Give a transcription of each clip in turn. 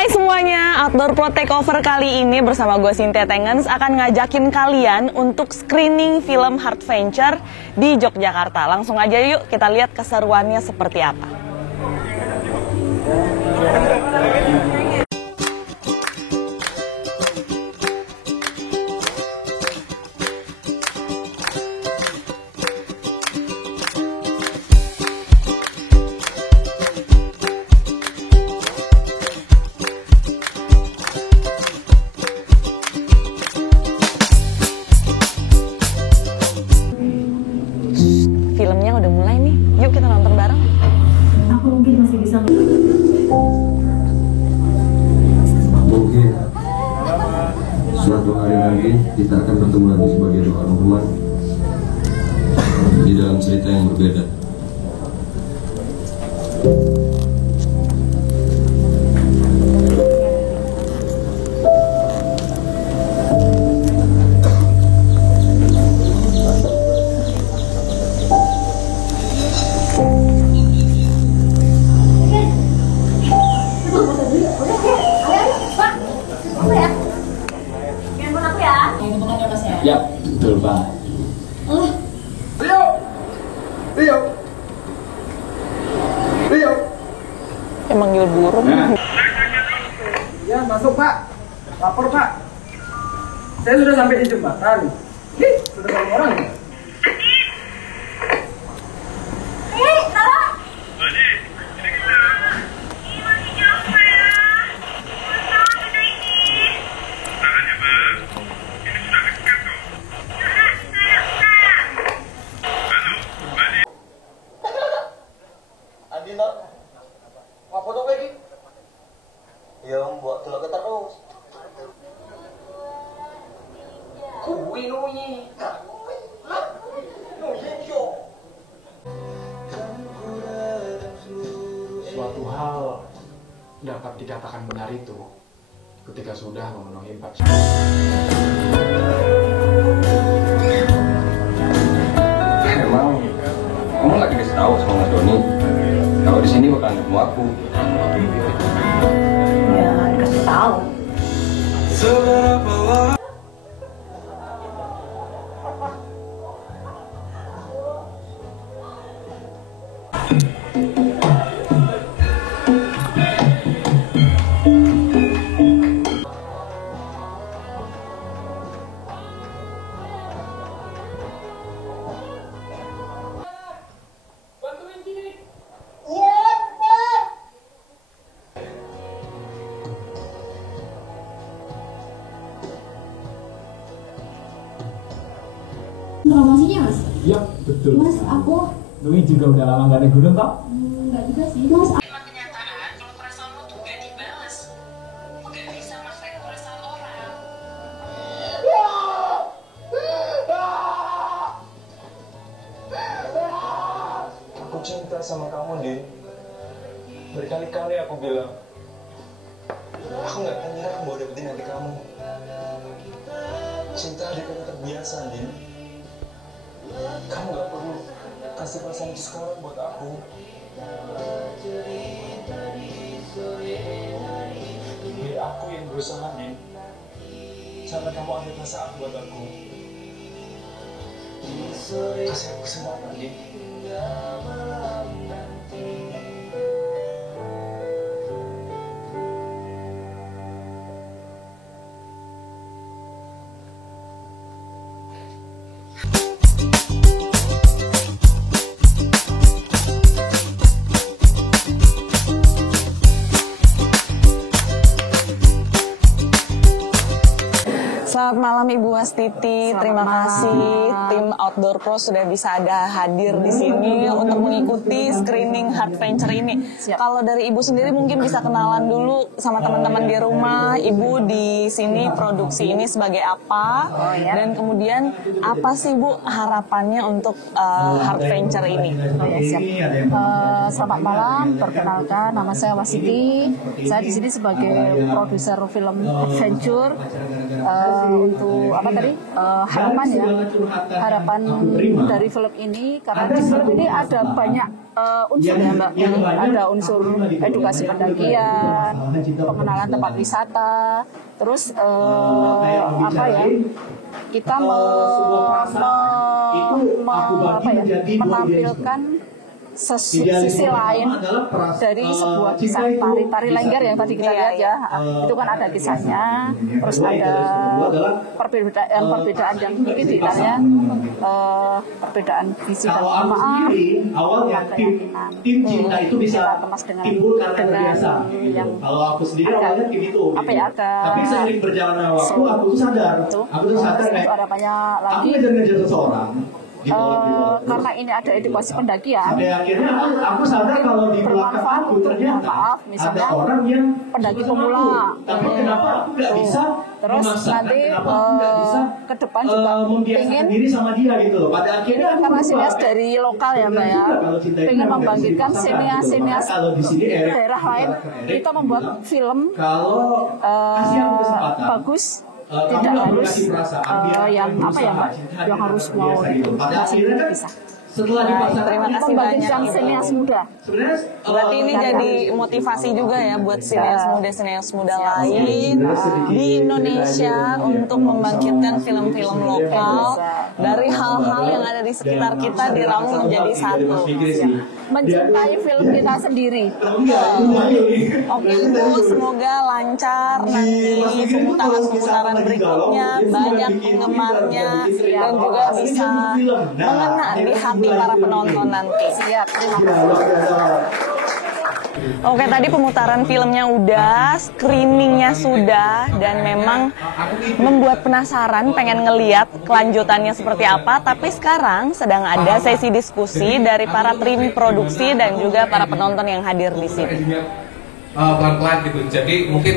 Hai semuanya, Outdoor Pro Takeover kali ini bersama gue Cynthia Tengens akan ngajakin kalian untuk screening film Heartventure di Yogyakarta. Langsung aja yuk kita lihat keseruannya seperti apa. Filmnya udah mulai nih, yuk kita nonton bareng. Aku mungkin masih bisa. Mungkin suatu hari lagi kita akan bertemu lagi sebagai dua orang teman di dalam cerita yang berbeda. Ya, betul Pak. Rio. Kayak manggil burung. Ya, masuk Pak. Lapor Pak. Saya sudah sampai di jembatan. Ih, sudah banyak orang ya? Andina, ngapa tuh lagi? Ya, buat tenaga terus. Kuwi nunyi. Suatu hal dapat dikatakan benar itu ketika sudah memenuhi 4 syarat. Emang kamu nggak dikasih tahu sama Mas Doni kalau di sini bakal ketemu aku. Ya, dikasih tahu. Promosinya Mas? Ya, betul. Mas, aku Doi juga udah lama gak naik gunung kok. enggak juga sih. Mas, Emang kenyataan kalau perasaan lo tuh gak dibales, gak bisa maksain perasaan orang. Aku cinta sama kamu, Din. Berkali-kali aku bilang, aku nggak akan nyerah mau dapetin hati kamu. Cinta adik aku terbiasa, Din. Kamu nggak perlu kasih perasaan itu sekarang buat aku. Biar aku yang berusaha, Din. Sampai kamu ada perasaan buat aku. Kasih aku kesempatan, Din. Selamat malam Ibu Wastiti, terima kasih tim Outdoor Pro sudah bisa hadir di sini untuk mengikuti screening Heartventure ini. Kalau dari Ibu sendiri mungkin bisa kenalan dulu sama teman-teman di rumah, Ibu di sini produksi ini sebagai apa, dan kemudian apa sih Bu harapannya untuk Heartventure ini? oh ya, siap. Selamat malam, perkenalkan nama saya Wasiti. Saya di sini sebagai produser film adventure. untuk apa tadi harapan ya, harapan dari film ini, karena di film ini ada banyak unsur ya Mbak, ada unsur edukasi pendakian, pengenalan tempat wisata, terus apa ya, kita menampilkan sisi lain dari sebuah kisah tari lengger yang tadi kita lihat ya. Itu kan ada kisahnya, terus ada perbedaan yang sekitarnya, perbedaan visi dan maaf, awalnya tim cinta itu bisa timbul karena terbiasa. yang Kalau aku sendiri awalnya tim itu, apa ya, tapi seiring berjalannya waktu aku tuh sadar kayak ada banyak aku lagi ngejar seseorang. karena ini ada edukasi pendakian, Sampai akhirnya aku sadar kalau di belakang bermanfaat aku untuk ternyata misalnya ada orang yang pendaki suka sama pemula. aku. Tapi kenapa aku nggak bisa Terus memaksakan, nanti kenapa aku nggak bisa ke depan juga membiasakan ingin, diri sama dia gitu loh. Pada akhirnya aku karena berubah. sinias dari lokal ya Mbak ya, pengen membangkitkan sinias kalau di sini daerah lain, kita membuat film kalau kasih aku kesempatan bagus, kamu tidak nggak perlu harus kasih perasaan, biar yang aku apa ya Mbak, berusaha, yang harus cinta mau biasa gitu. Pada akhirnya kan bisa. setelah dipaksakan terima kasih Membangkitkan banyak. sinias muda. sebenarnya Berarti ini jadi motivasi juga ya buat sineas muda lain di Indonesia untuk membangkitkan film-film lokal dari hal-hal yang ada di sekitar kita diramu menjadi satu. Mencintai film kita sendiri. Oke Bu, semoga lancar nanti pemutaran berikutnya, banyak penggemarnya, dan juga bisa mengena di hati para penonton nanti. Siap, terima kasih. Oke, tadi pemutaran filmnya udah, screeningnya sudah, dan memang membuat penasaran, pengen ngeliat kelanjutannya seperti apa. Tapi sekarang sedang ada sesi diskusi dari para tim produksi dan juga para penonton yang hadir di sini. Pelan-pelan gitu, jadi mungkin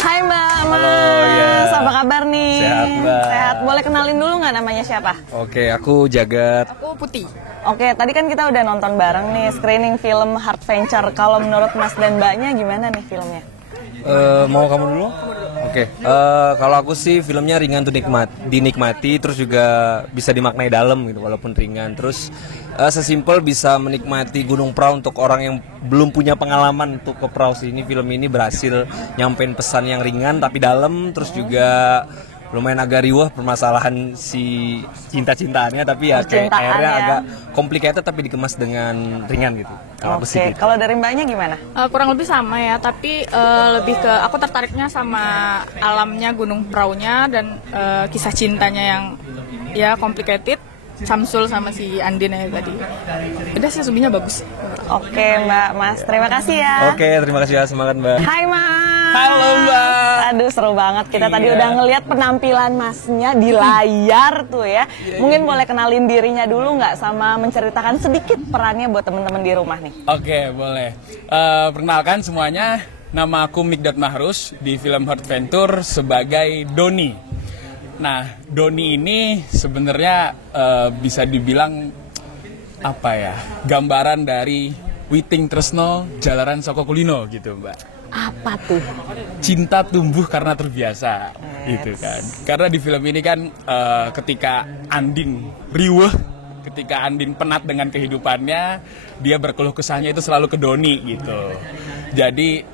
Hai Mbak, Mas, apa kabar nih? Sehat, Mbak. Sehat. Boleh kenalin dulu nggak namanya siapa? Oke, aku Jagat. Aku Putih. Oke, tadi kan kita udah nonton bareng nih screening film Hard Venture. Kalau menurut Mas dan Mbaknya gimana nih filmnya? Mau kamu dulu? Oke, kalau aku sih filmnya ringan tuh dinikmati, terus juga bisa dimaknai dalam gitu, walaupun ringan. Terus sesimpel bisa menikmati Gunung Prau untuk orang yang belum punya pengalaman untuk ke Prau. Ini film ini berhasil nyampein pesan yang ringan tapi dalam, terus juga lumayan agak riuh permasalahan si cinta-cintaannya, tapi ya kayak akhirnya agak complicated tapi dikemas dengan ringan gitu. Kalau aku sih Oke, gitu. kalau dari Mbaknya gimana? Kurang lebih sama ya, tapi lebih ke aku tertariknya sama alamnya Gunung Praunya dan kisah cintanya yang ya complicated, Samsul sama si Andin ya tadi. Udah sih subinya bagus. Oke Mbak, Mas, terima kasih ya. Oke, terima kasih ya, semangat Mbak. Hai Mas. Halo Mbak. Aduh seru banget, kita tadi udah ngelihat penampilan Masnya di layar tuh ya. Mungkin boleh kenalin dirinya dulu nggak, sama menceritakan sedikit perannya buat teman-teman di rumah nih. Oke, boleh. Perkenalkan semuanya, nama aku Mikdad Mahrus, di film Hard Venture sebagai Doni. Nah, Doni ini sebenarnya bisa dibilang apa ya, gambaran dari Witing Tresno Jalaran Soko Kulino gitu Mbak. Apa tuh? Cinta tumbuh karena terbiasa gitu kan. Karena di film ini kan ketika Andin riweh, ketika Andin penat dengan kehidupannya, dia berkeluh kesahnya itu selalu ke Doni gitu. Jadi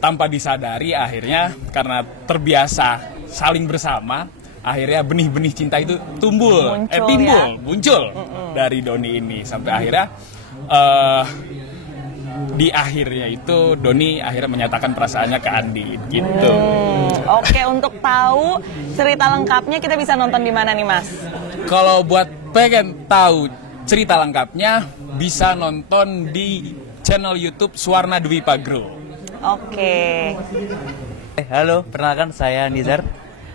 tanpa disadari akhirnya karena terbiasa saling bersama, akhirnya benih-benih cinta itu muncul dari Doni ini sampai akhirnya di akhirnya itu Doni akhirnya menyatakan perasaannya ke Andin gitu. Oke, untuk tahu cerita lengkapnya kita bisa nonton di mana nih Mas? Kalau buat pengen tahu cerita lengkapnya bisa nonton di channel YouTube Swarna Dwi Pagro. Oke. Halo, perkenalkan saya Nizar.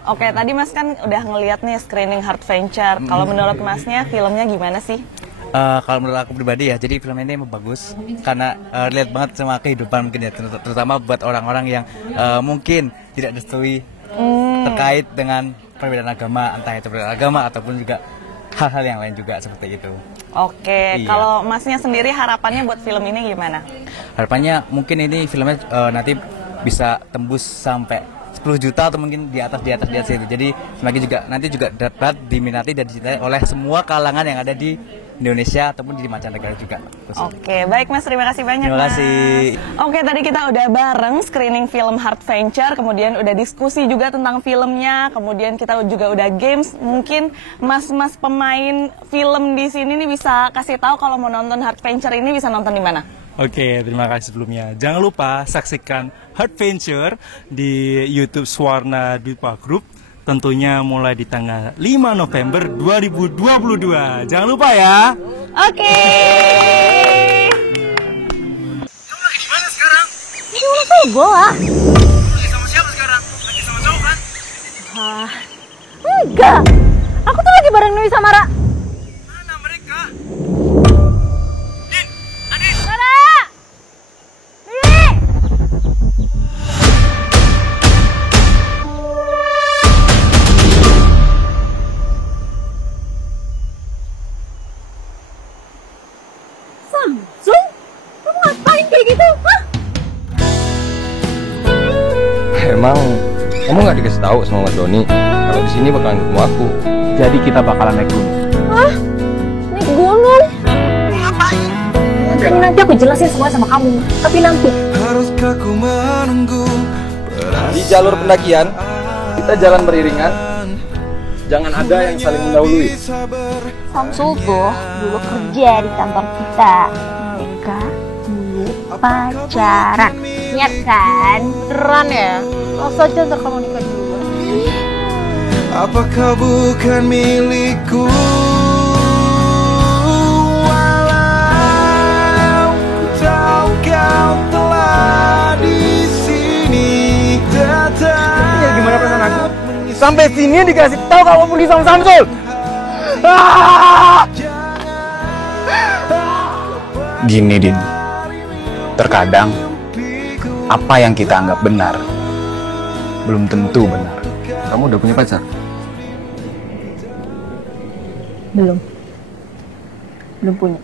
Oke, tadi Mas kan udah ngeliat nih screening Heart Venture. Kalau menurut Masnya filmnya gimana sih? Kalau menurut aku pribadi ya, jadi film ini emang bagus karena relate banget sama kehidupan mungkin ya, terutama buat orang-orang yang mungkin tidak restui terkait dengan perbedaan agama, entah itu perbedaan agama ataupun juga hal-hal yang lain juga seperti itu. Oke, Iya. kalau Masnya sendiri harapannya buat film ini gimana? Harapannya mungkin ini filmnya nanti bisa tembus sampai 10 juta atau mungkin di atas itu. Jadi semakin juga nanti juga dapat diminati dan dicintai oleh semua kalangan yang ada di Indonesia ataupun di mancanegara juga. Oke, baik Mas, terima kasih banyak. Terima kasih. Mas. Oke, tadi kita udah bareng screening film Heart Venture, kemudian udah diskusi juga tentang filmnya, kemudian kita juga udah games. Mungkin mas-mas pemain film di sini nih bisa kasih tahu kalau mau nonton Heart Venture ini bisa nonton di mana? Oke, terima kasih sebelumnya. Jangan lupa saksikan Heart Venture di YouTube Swarna Dwi Pagro. Tentunya mulai di tanggal 5 November 2022. Jangan lupa ya. Oke. Kamu lagi di mana sekarang? Lagi ulang tahun bola. Lagi sama siapa sekarang? Lagi sama cowok kan? Enggak. Aku tuh lagi bareng Nui sama Ra. Mana mereka? Samsung? Kamu ngapain kayak gitu? Hah? Emang kamu nggak dikasih tahu sama Mas Doni kalau di sini bakalan ketemu aku. Jadi kita bakalan naik gunung. Hah? Naik gunung? Nanti aku jelasin semua sama kamu. Tapi nanti. Haruskah ku menunggu? Di jalur pendakian kita jalan beriringan. Jangan ada yang saling mendahului. Samsul tuh dulu kerja di kantor kita. Mereka dulu pacaran. Ingat kan? Beneran ya? Langsung aja ntar kamu nikah dulu. Apakah bukan milikku? Walau ku tahu kau telah di sini datang. Ya gimana perasaan aku? Sampai sini dikasih tahu kalau peduli sama Samsul. Gini Din, terkadang apa yang kita anggap benar belum tentu benar. Kamu udah punya pacar? Belum punya.